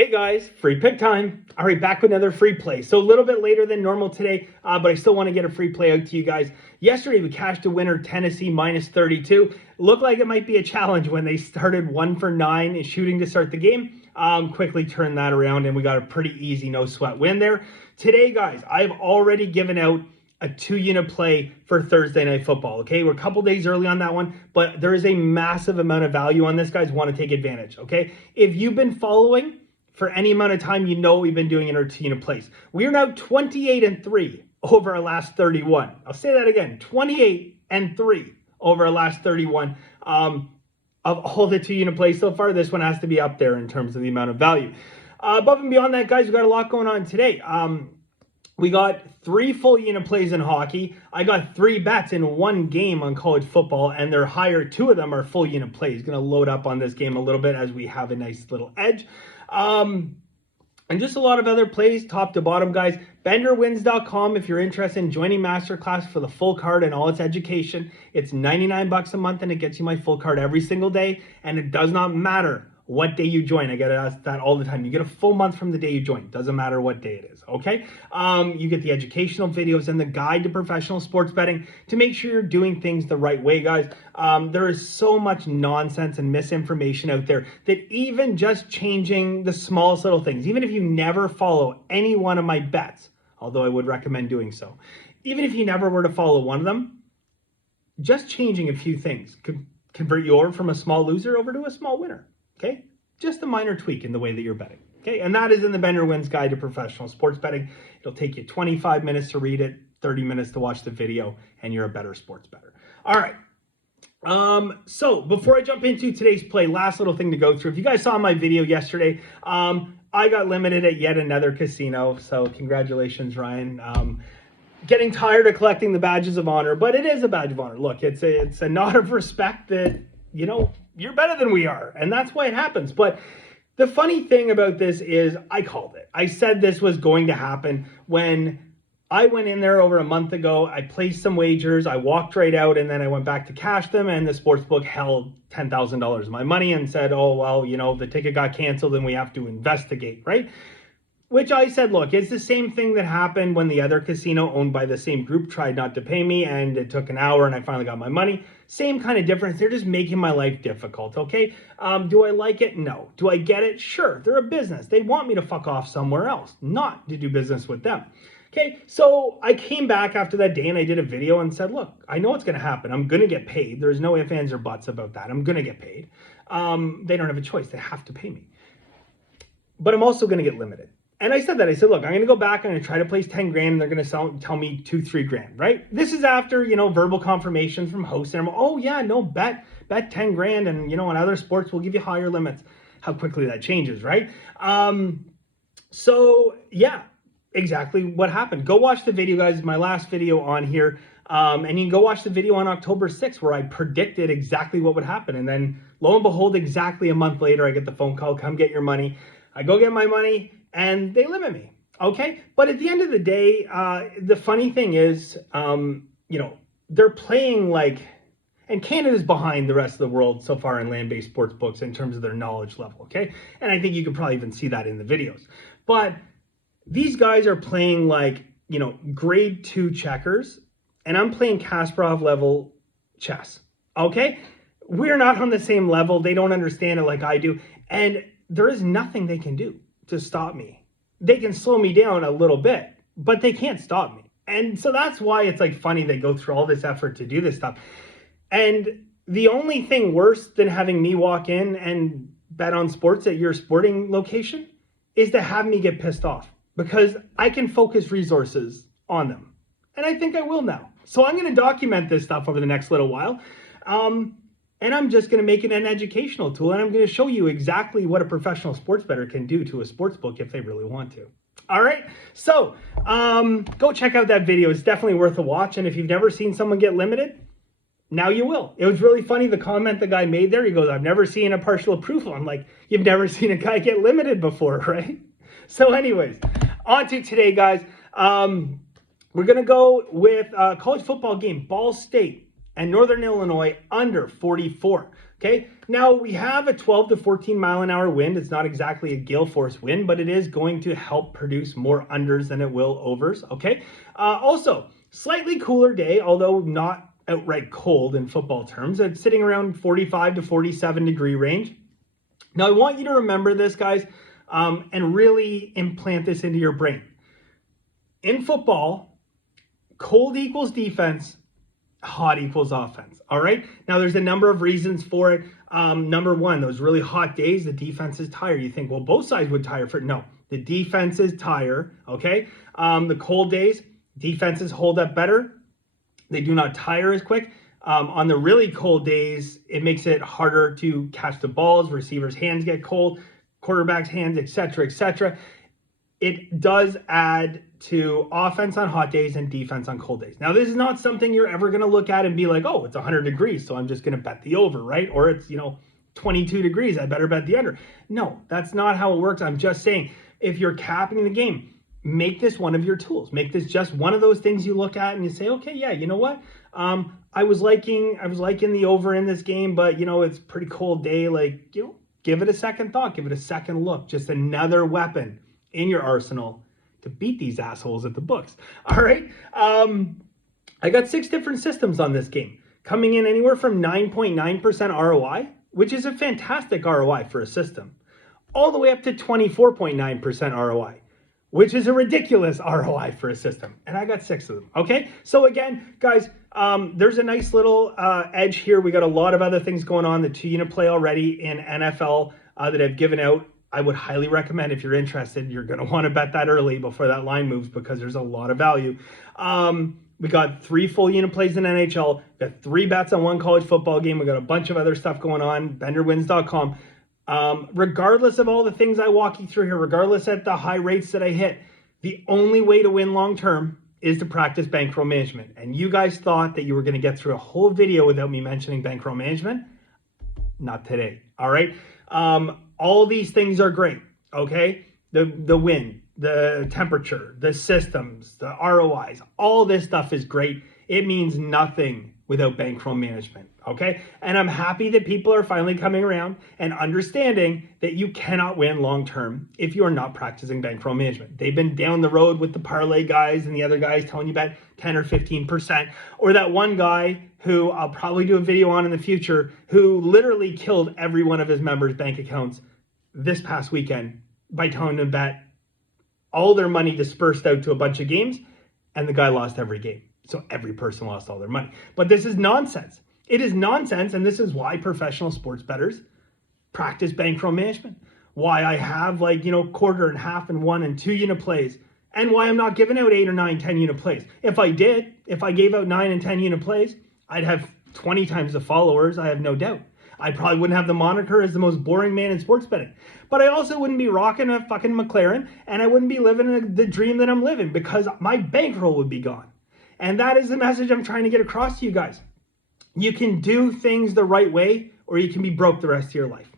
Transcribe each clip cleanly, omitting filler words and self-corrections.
Hey guys, free pick time. All right, back with another free play. So a little bit later than normal today, but I still want to get a free play out to you guys. Yesterday we cashed a winner, Tennessee minus 32. Looked like it might be a challenge when they started 1 for 9 and shooting to start the game. Quickly turned that around and we got a pretty easy no sweat win there. Today, guys, I've already given out a 2-unit play for Thursday Night Football. Okay, we're a couple days early on that one, but there is a massive amount of value on this, guys. Want to take advantage. Okay, if you've been following for any amount of time, you know we've been doing in our 2-unit plays. We are now 28-3 over our last 31. I'll say that again, 28-3 over our last 31. Of all the 2-unit plays so far, this one has to be up there in terms of the amount of value. Above and beyond that, guys, we got a lot going on today. We got 3 full unit plays in hockey. I got 3 bets in one game on college football, and they're higher. 2 of them are full unit plays. Going to load up on this game a little bit as we have a nice little edge. And just a lot of other plays, top to bottom, guys. BenderWins.com if you're interested in joining Masterclass for the full card and all its education. It's $99 a month, and it gets you my full card every single day, and it does not matter what day you join. I get asked that all the time. You get a full month from the day you join. Doesn't matter what day it is, okay? You get the educational videos and the guide to professional sports betting to make sure you're doing things the right way, guys. There is so much nonsense and misinformation out there that even just changing the smallest little things, even if you never follow any one of my bets, although I would recommend doing so, even if you never were to follow one of them, just changing a few things could convert you over from a small loser over to a small winner. Okay, just a minor tweak in the way that you're betting. Okay, and that is in the Bender Wins Guide to Professional Sports Betting. It'll take you 25 minutes to read it, 30 minutes to watch the video, and you're a better sports bettor. All right. So before I jump into today's play, last little thing to go through. If you guys saw my video yesterday, I got limited at yet another casino. So congratulations, Ryan. Getting tired of collecting the badges of honor, but it is a badge of honor. Look, it's a nod of respect that, you know, you're better than we are, and that's why it happens. But the funny thing about this is I called it. I said this was going to happen when I went in there over a month ago. I placed some wagers. I walked right out, and then I went back to cash them, and the sportsbook held $10,000 of my money and said, oh, well, you know, the ticket got canceled and we have to investigate, right? Which I said, look, it's the same thing that happened when the other casino owned by the same group tried not to pay me, and it took an hour and I finally got my money. Same kind of difference. They're just making my life difficult, okay? Do I like it? No. Do I get it? Sure. They're a business. They want me to fuck off somewhere else, not to do business with them. Okay, so I came back after that day and I did a video and said, look, I know what's going to happen. I'm going to get paid. There's no ifs, ands, or buts about that. I'm going to get paid. They don't have a choice. They have to pay me. But I'm also going to get limited. And I said that. I said, look, I'm going to go back. I'm going to try to place 10 grand. And they're going to tell me 2-3 grand, right? This is after, you know, verbal confirmations from hosts. And I'm, oh, yeah, no, bet 10 grand. And, you know, in other sports, we'll give you higher limits. How quickly that changes, right? So, yeah, exactly what happened. Go watch the video, guys. My last video on here. And you can go watch the video on October 6th where I predicted exactly what would happen. And then, lo and behold, exactly a month later, I get the phone call, come get your money. I go get my money. And they limit me, okay? But at the end of the day, the funny thing is, you know, they're playing like, and Canada's behind the rest of the world so far in land-based sports books in terms of their knowledge level, okay? And I think you could probably even see that in the videos. But these guys are playing like, you know, grade 2 checkers, and I'm playing Kasparov level chess, okay? We're not on the same level. They don't understand it like I do. And there is nothing they can do to stop me. They can slow me down a little bit, but they can't stop me. And so that's why it's like funny they go through all this effort to do this stuff. And the only thing worse than having me walk in and bet on sports at your sporting location is to have me get pissed off, because I can focus resources on them. And I think I will now. So I'm going to document this stuff over the next little while. And I'm just going to make it an educational tool, and I'm going to show you exactly what a professional sports bettor can do to a sports book if they really want to. All right, so go check out that video. It's definitely worth a watch, and if you've never seen someone get limited, now you will. It was really funny, the comment the guy made there. He goes, I've never seen a partial approval. I'm like, you've never seen a guy get limited before, right? So anyways, on to today, guys. We're going to go with a college football game, Ball State and Northern Illinois under 44. Okay, now we have a 12 to 14 mile an hour wind. It's not exactly a gale force wind, but it is going to help produce more unders than it will overs. Okay, also slightly cooler day, although not outright cold in football terms. It's sitting around 45 to 47 degree range. Now I want you to remember this, guys, and really implant this into your brain. In football, cold equals defense, hot equals offense. All right. Now there's a number of reasons for it. Number one, those really hot days, the defense is tired. You think, well, both sides would tire for it. No, the defenses tire. Okay. The cold days, defenses hold up better. They do not tire as quick. On the really cold days, it makes it harder to catch the balls. Receivers' hands get cold, quarterbacks' hands, etc., etc. It does add to offense on hot days and defense on cold days. Now, this is not something you're ever going to look at and be like, oh, it's 100 degrees, so I'm just going to bet the over, right? Or it's, 22 degrees, I better bet the under. No, that's not how it works. I'm just saying, if you're capping the game, make this one of your tools. Make this just one of those things you look at and you say, okay, yeah, you know what? I was liking the over in this game, but it's a pretty cold day. Give it a second thought, give it a second look. Just another weapon in your arsenal to beat these assholes at the books. All right. I got 6 different systems on this game, coming in anywhere from 9.9% ROI, which is a fantastic ROI for a system, all the way up to 24.9% ROI, which is a ridiculous ROI for a system. And I got 6 of them. Okay. So again, guys, there's a nice little edge here. We got a lot of other things going on, the 2-unit play already in NFL that I've given out. I would highly recommend, if you're interested, you're going to want to bet that early before that line moves, because there's a lot of value. We got 3 full unit plays in NHL. We got 3 bets on 1 college football game. We got a bunch of other stuff going on, benderwins.com. Regardless of all the things I walk you through here, regardless at the high rates that I hit, the only way to win long-term is to practice bankroll management. And you guys thought that you were going to get through a whole video without me mentioning bankroll management. Not today. All right. All these things are great. Okay. The wind, the temperature, the systems, the ROIs, all this stuff is great. It means nothing without bankroll management. Okay. And I'm happy that people are finally coming around and understanding that you cannot win long-term if you are not practicing bankroll management. They've been down the road with the parlay guys and the other guys telling you about 10 or 15%, or that one guy who I'll probably do a video on in the future, who literally killed every one of his members' bank accounts this past weekend by telling them that all their money dispersed out to a bunch of games, and the guy lost every game. So every person lost all their money. But this is nonsense. It is nonsense, and this is why professional sports bettors practice bankroll management. Why I have quarter and half and 1 and 2 unit plays, and why I'm not giving out 8 or 9, 10 unit plays. If I gave out 9 and 10 unit plays, I'd have 20 times the followers, I have no doubt. I probably wouldn't have the moniker as the most boring man in sports betting. But I also wouldn't be rocking a fucking McLaren, and I wouldn't be living the dream that I'm living, because my bankroll would be gone. And that is the message I'm trying to get across to you guys. You can do things the right way, or you can be broke the rest of your life.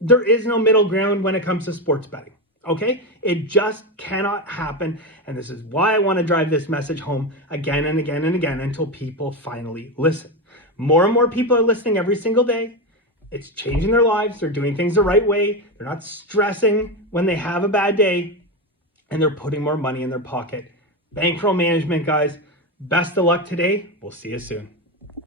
There is no middle ground when it comes to sports betting. Okay? It just cannot happen. And this is why I want to drive this message home again and again and again until people finally listen. More and more people are listening every single day. It's changing their lives. They're doing things the right way. They're not stressing when they have a bad day, and they're putting more money in their pocket. Bankroll management, guys. Best of luck today. We'll see you soon.